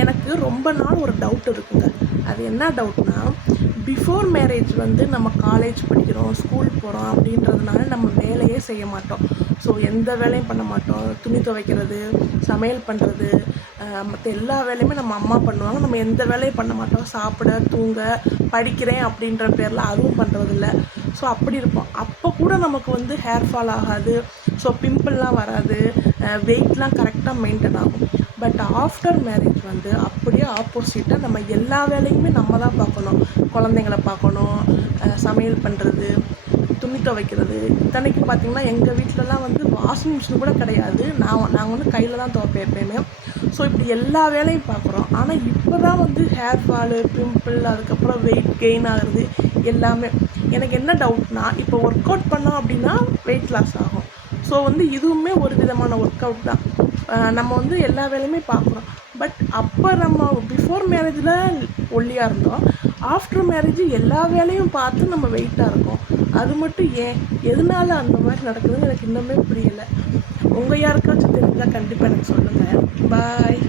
எனக்கு ரொம்ப நாள் ஒரு டவுட் இருக்குங்க. அது என்ன டவுட்னா, பிஃபோர் மேரேஜ் வந்து நம்ம காலேஜ் படிக்கிறோம், ஸ்கூல் போகிறோம் அப்படின்றதுனால நம்ம வேலையே செய்ய மாட்டோம். ஸோ எந்த வேலையும் பண்ண மாட்டோம். துணி துவைக்கிறது, சமையல் பண்ணுறது, மற்ற எல்லா வேலையுமே நம்ம அம்மா பண்ணுவாங்க. நம்ம எந்த வேலையும் பண்ண மாட்டோம். சாப்பிட, தூங்க, படிக்கிறேன் அப்படின்ற பேரில் அதுவும் பண்ணுறதில்ல. ஸோ அப்படி இருப்போம். அப்போ கூட நமக்கு வந்து ஹேர் ஃபால் ஆகாது. ஸோ பிம்பிள்லாம் வராது. வெயிட்லாம் கரெக்டாக மெயின்டைன் ஆகும். பட் ஆஃப்டர் மேரேஜ் வந்து அப்படியே ஆப்போசிட்டாக நம்ம எல்லா வேலையுமே நம்ம தான் பார்க்கணும். குழந்தைங்கள பார்க்கணும், சமையல் பண்ணுறது, துணி துவைக்கிறது. இத்தனைக்கு பார்த்திங்கன்னா எங்கள் வீட்டிலலாம் வந்து வாஷிங் மிஷின் கூட கிடையாது. நாங்கள் வந்து கையில் தான் துவைப்பேன் எப்பயுமே. ஸோ இப்படி எல்லா வேலையும் பார்க்குறோம். ஆனால் இப்போ தான் வந்து ஹேர் ஃபாலு, பிம்பிள், அதுக்கப்புறம் வெயிட் கெயின் ஆகுறது எல்லாமே. எனக்கு என்ன டவுட்னா, இப்போ ஒர்க் அவுட் பண்ணோம் அப்படின்னா வெயிட் லாஸ் ஆகும். ஸோ வந்து இதுவுமே ஒரு விதமான ஒர்க் அவுட் தான். நம்ம வந்து எல்லா வேலையுமே பார்க்குறோம். பட் அப்போ நம்ம பிஃபோர் மேரேஜில் ஒல்லியாக இருந்தோம். ஆஃப்டர் மேரேஜ் எல்லா வேலையும் பார்த்து நம்ம வெயிட்டாக இருக்கோம். அது மட்டும் ஏன், எதனால அந்த மாதிரி நடக்குதுன்னு எனக்கு இன்னுமே புரியலை. உங்கள் யாருக்காச்சும் தெரிஞ்சால் கண்டிப்பாக எனக்கு சொல்லுங்கள். பாய்.